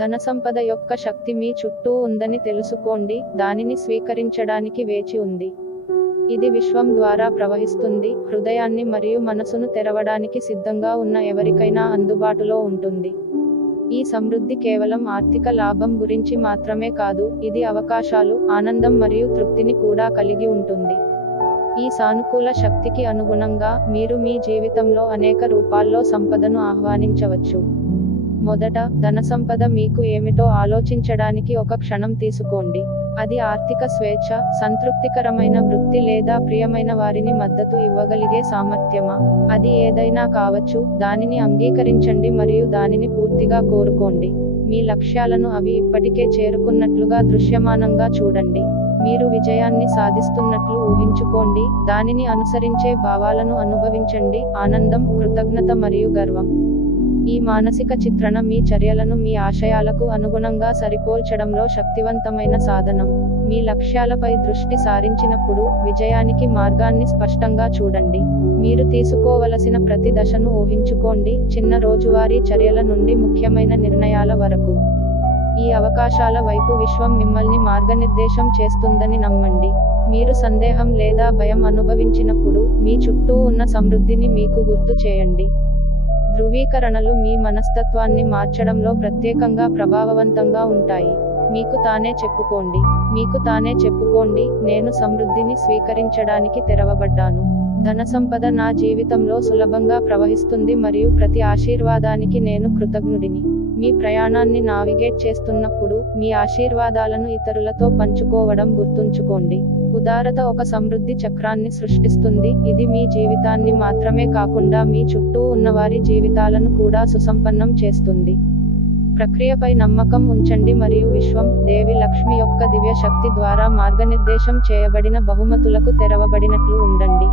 ధనసంపద యొక్క శక్తి మీ చుట్టూ ఉందని తెలుసుకోండి, దానిని స్వీకరించడానికి వేచి ఉంది. ఇది విశ్వం ద్వారా ప్రవహిస్తుంది, హృదయాన్ని మరియు మనసును తెరవడానికి సిద్ధంగా ఉన్న ఎవరికైనా అందుబాటులో ఉంటుంది. ఈ సమృద్ధి కేవలం ఆర్థిక లాభం గురించి మాత్రమే కాదు, ఇది అవకాశాలు, ఆనందం మరియు తృప్తిని కూడా కలిగి ఉంటుంది. ఈ సానుకూల శక్తికి అనుగుణంగా, మీరు మీ జీవితంలో అనేక రూపాల్లో సంపదను ఆహ్వానించవచ్చు. మొదట, ధనసంపద మీకు ఏమిటో ఆలోచించడానికి ఒక క్షణం తీసుకోండి. అది ఆర్థిక స్వేచ్ఛ, సంతృప్తికరమైన వృత్తి లేదా ప్రియమైన వారిని మద్దతు ఇవ్వగలిగే సామర్థ్యమా? అది ఏదైనా కావచ్చు, దానిని అంగీకరించండి మరియు దానిని పూర్తిగా కోరుకోండి. మీ లక్ష్యాలను అవి ఇప్పటికే చేరుకున్నట్లుగా దృశ్యమానంగా చూడండి. మీరు విజయాన్ని సాధిస్తున్నట్లు ఊహించుకోండి, దానిని అనుసరించే భావాలను అనుభవించండి, ఆనందం, కృతజ్ఞత మరియు గర్వం. ఈ మానసిక చిత్రణ మీ చర్యలను మీ ఆశయాలకు అనుగుణంగా సరిపోల్చడంలో శక్తివంతమైన సాధనం. మీ లక్ష్యాలపై దృష్టి సారించినప్పుడు, విజయానికి మార్గాన్ని స్పష్టంగా చూడండి. మీరు తీసుకోవలసిన ప్రతి దశను ఊహించుకోండి, చిన్న రోజువారీ చర్యల నుండి ముఖ్యమైన నిర్ణయాల వరకు. ఈ అవకాశాల వైపు విశ్వం మిమ్మల్ని మార్గనిర్దేశం చేస్తుందని నమ్మండి. మీరు సందేహం లేదా భయం అనుభవించినప్పుడు, మీ చుట్టూ ఉన్న సమృద్ధిని మీకు గుర్తు చేయండి. ధృవీకరణలు మీ మనస్తత్వాన్ని మార్చడంలో ప్రత్యేకంగా ప్రభావవంతంగా ఉంటాయి. మీకు తానే చెప్పుకోండి, నేను సమృద్ధిని స్వీకరించడానికి తెరవబడ్డాను. ధనసంపద నా జీవితంలో సులభంగా ప్రవహిస్తుంది మరియు ప్రతి ఆశీర్వాదానికి నేను కృతజ్ఞుడిని. మీ ప్రయాణాన్ని నావిగేట్ చేస్తున్నప్పుడు, మీ ఆశీర్వాదాలను ఇతరులతో పంచుకోవడం గుర్తుంచుకోండి. ఉదారత ఒక సమృద్ధి చక్రాన్ని సృష్టిస్తుంది, ఇది మీ జీవితాన్ని మాత్రమే కాకుండా మీ చుట్టూ ఉన్నవారి జీవితాలను కూడా సుసంపన్నం చేస్తుంది. ప్రక్రియపై నమ్మకం ఉంచండి మరియు విశ్వం, దేవి లక్ష్మి యొక్క దివ్య శక్తి ద్వారా మార్గనిర్దేశం చేయబడిన బహుమతులకు తెరవబడినట్లు ఉండండి.